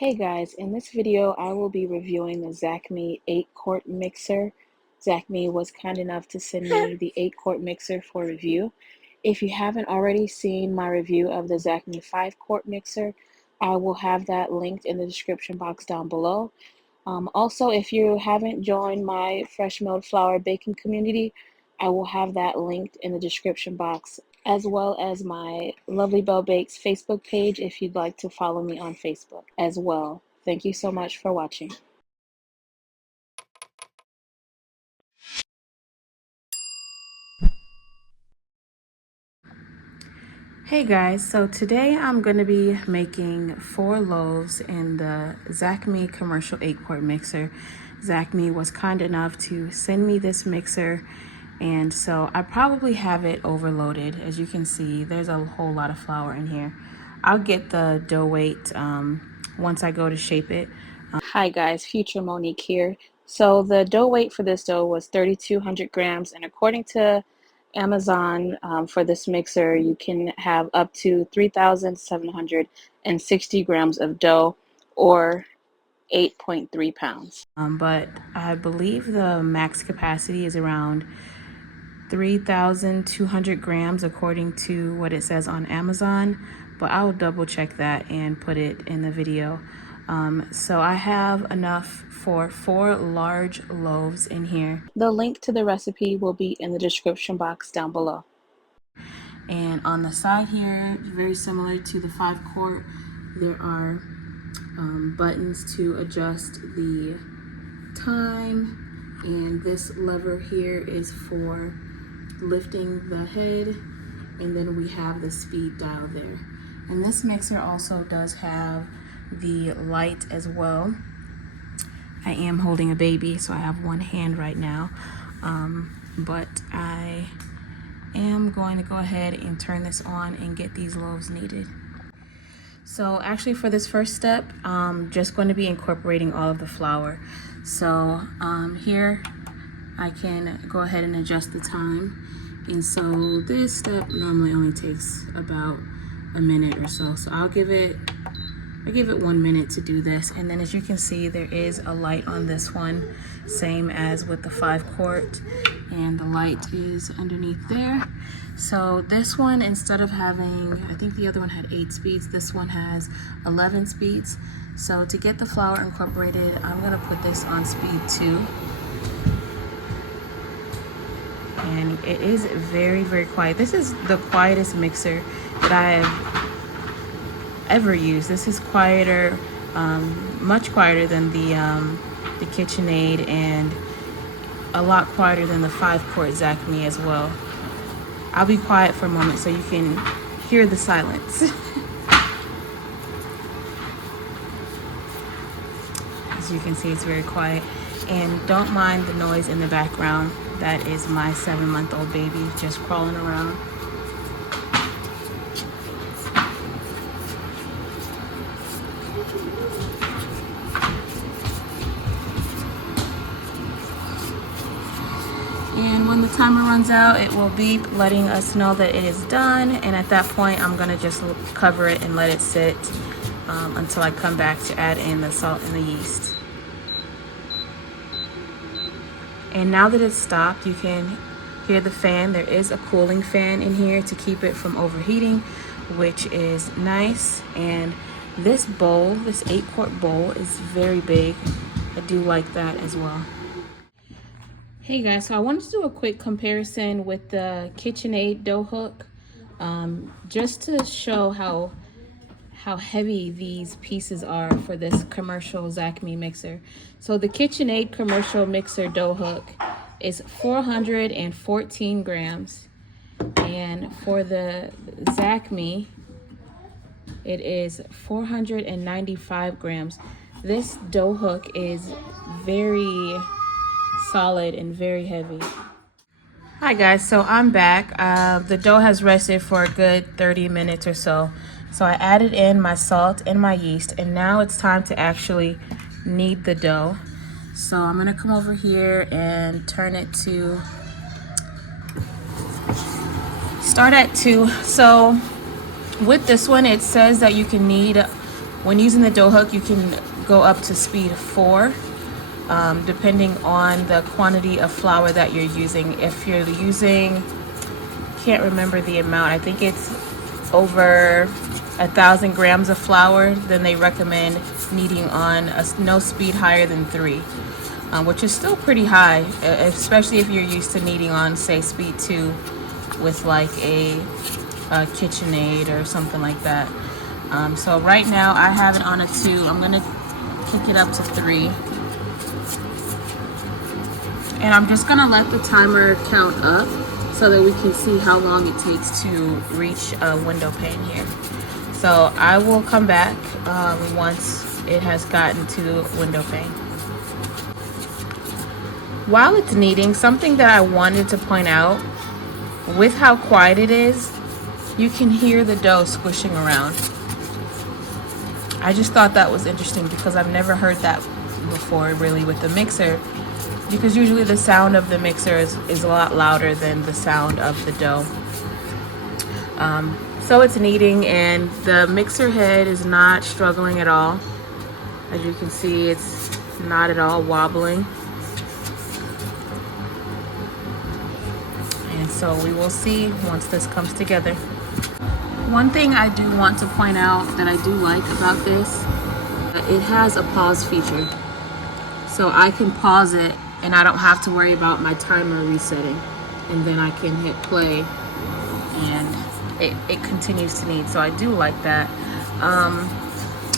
Hey guys, in this video I will be reviewing the Zacme 8-quart mixer. Zacme was kind enough to send me the 8-quart mixer for review. If you haven't already seen my review of the Zacme 5-quart mixer, I will have that linked in the description box down below. Also, if you haven't joined my fresh milled flour baking community, I will have that linked in the description box, as well as my Lovely Belle Bakes Facebook page if you'd like to follow me on Facebook as well. Thank you so much for watching. Hey guys, so today I'm going to be making 4 loaves in the Zacme commercial 8-quart mixer. Zacme was kind enough to send me this mixer, and so I probably have it overloaded. As you can see, there's a whole lot of flour in here. I'll get the dough weight once I go to shape it. Hi guys, Future Monique here. So the dough weight for this dough was 3,200 grams, and according to Amazon, for this mixer, you can have up to 3,760 grams of dough, or 8.3 pounds. But I believe the max capacity is around 3,200 grams according to what it says on Amazon, but I'll double check that and put it in the video. So I have enough for 4 large loaves in here. The link to the recipe will be in the description box down below. And on the side here, very similar to the 5-quart, there are buttons to adjust the time, and this lever here is for lifting the head, and then we have the speed dial there. And this mixer also does have the light as well. I am holding a baby, so I have one hand right now, but I am going to go ahead and turn this on and get these loaves kneaded. So actually for this first step, I'm just going to be incorporating all of the flour. So here I can go ahead and adjust the time, and so this step normally only takes about a minute or so. So I give it 1 minute to do this, and then as you can see, there is a light on this one, same as with the 5-quart, and the light is underneath there. So this one, instead of having, I think the other one had 8 speeds, this one has 11 speeds. So to get the flour incorporated, I'm gonna put this on speed 2. And it is very, very quiet. This is the quietest mixer that I have ever used. This is quieter, much quieter than the KitchenAid, and a lot quieter than the 5-quart Zacme as well. I'll be quiet for a moment so you can hear the silence. As you can see, it's very quiet, and don't mind the noise in the background. That is my 7-month-old baby just crawling around. And when the timer runs out, it will beep, letting us know that it is done. And at that point, I'm gonna just cover it and let it sit until I come back to add in the salt and the yeast. And now that it's stopped, you can hear the fan. There is a cooling fan in here to keep it from overheating, which is nice. And this bowl, this 8-quart bowl, is very big. I do like that as well. Hey guys, so I wanted to do a quick comparison with the KitchenAid dough hook, just to show how heavy these pieces are for this commercial Zacme mixer. So the KitchenAid commercial mixer dough hook is 414 grams, and for the Zacme, it is 495 grams. This dough hook is very solid and very heavy. Hi guys, so I'm back. The dough has rested for a good 30 minutes or so. So I added in my salt and my yeast, and now it's time to actually knead the dough. So I'm gonna come over here and turn it to, start at 2. So with this one, it says that you can knead When using the dough hook, you can go up to speed 4, depending on the quantity of flour that you're using. If you're using, can't remember the amount, I think it's over 1,000 grams of flour, then they recommend kneading on no speed higher than 3, which is still pretty high, especially if you're used to kneading on, say, speed 2 with like a KitchenAid or something like that. So right now I have it on a 2. I'm gonna kick it up to 3. And I'm just gonna let the timer count up so that we can see how long it takes to reach a window pane here. So I will come back once it has gotten to the window pane. While it's kneading, something that I wanted to point out, with how quiet it is, you can hear the dough squishing around. I just thought that was interesting because I've never heard that before really with the mixer, because usually the sound of the mixer is a lot louder than the sound of the dough. So it's kneading and the mixer head is not struggling at all. As you can see, it's not at all wobbling. And so we will see once this comes together. One thing I do want to point out that I do like about this, it has a pause feature. So I can pause it and I don't have to worry about my timer resetting. And then I can hit play and it continues to knead. So I do like that.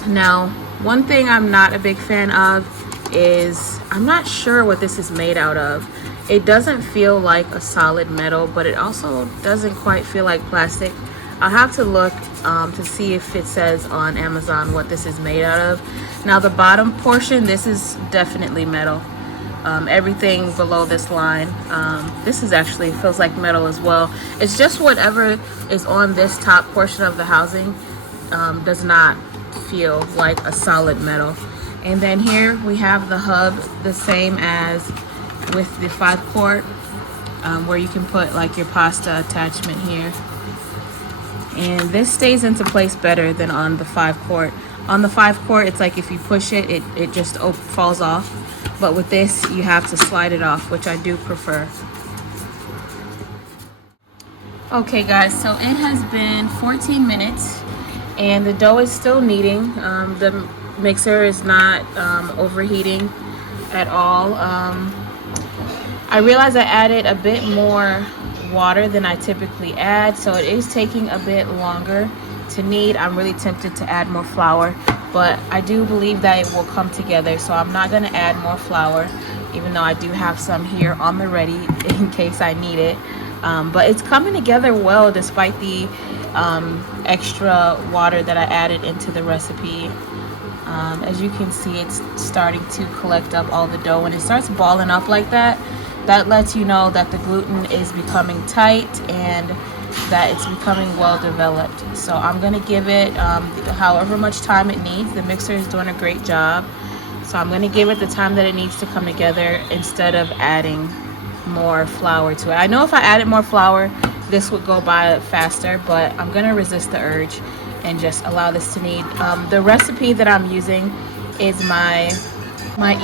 Now, one thing I'm not a big fan of is, I'm not sure what this is made out of. It doesn't feel like a solid metal, but it also doesn't quite feel like plastic. I'll have to look to see if it says on Amazon what this is made out of. Now the bottom portion, this is definitely metal. Everything below this line, this is actually feels like metal as well. It's just whatever is on this top portion of the housing does not feel like a solid metal. And then here we have the hub, the same as with the 5-quart, where you can put like your pasta attachment here. And this stays into place better than on the 5-quart. On the 5-quart, it's like if you push it, it just falls off. But with this, you have to slide it off, which I do prefer. Okay guys, so it has been 14 minutes and the dough is still kneading. The mixer is not overheating at all. I realized I added a bit more water than I typically add, so it is taking a bit longer to knead. I'm really tempted to add more flour, but I do believe that it will come together, so I'm not going to add more flour, even though I do have some here on the ready in case I need it. But it's coming together well despite the extra water that I added into the recipe. As you can see, it's starting to collect up all the dough. When it starts balling up like that, that lets you know that the gluten is becoming tight and that it's becoming well developed. So I'm going to give it however much time it needs. The mixer is doing a great job, so I'm going to give it the time that it needs to come together instead of adding more flour to it. I know if I added more flour, this would go by faster, but I'm going to resist the urge and just allow this to knead. The recipe that I'm using is my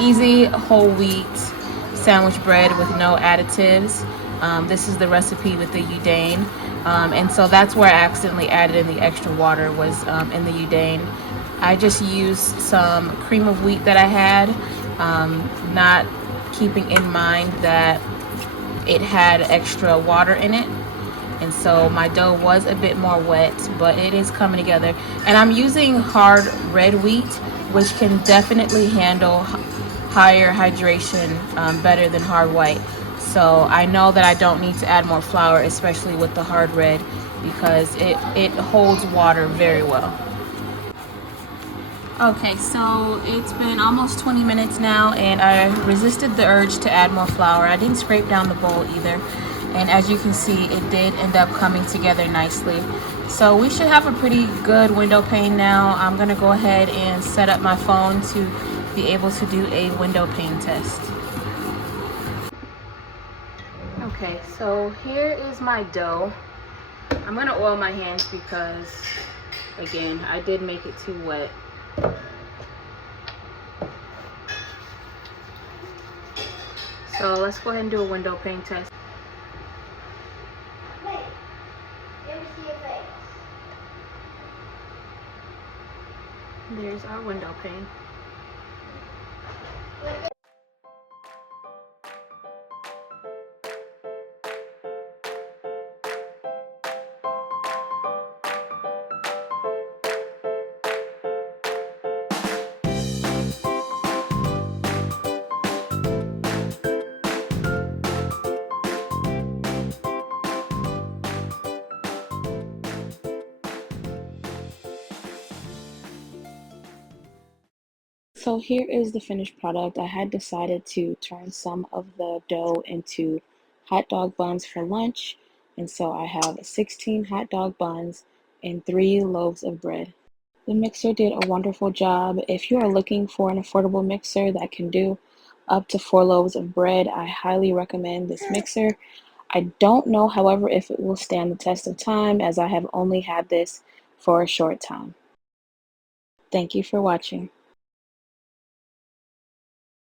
easy whole wheat sandwich bread with no additives. This is the recipe with the Yudane, and so that's where I accidentally added in the extra water, was in the Yudane. I just used some cream of wheat that I had, not keeping in mind that it had extra water in it, and so my dough was a bit more wet, but it is coming together. And I'm using hard red wheat, which can definitely handle higher hydration better than hard white. So I know that I don't need to add more flour, especially with the hard red, because it holds water very well. Okay, so it's been almost 20 minutes now and I resisted the urge to add more flour. I didn't scrape down the bowl either, and as you can see, it did end up coming together nicely. So we should have a pretty good window pane now. I'm gonna go ahead and set up my phone to be able to do a window pane test. Okay, so here is my dough. I'm gonna oil my hands because, again, I did make it too wet. So let's go ahead and do a window pane test. Wait, let me see your face. There's our window pane. So here is the finished product. I had decided to turn some of the dough into hot dog buns for lunch. And so I have 16 hot dog buns and 3 loaves of bread. The mixer did a wonderful job. If you are looking for an affordable mixer that can do up to 4 loaves of bread, I highly recommend this mixer. I don't know, however, if it will stand the test of time, as I have only had this for a short time. Thank you for watching.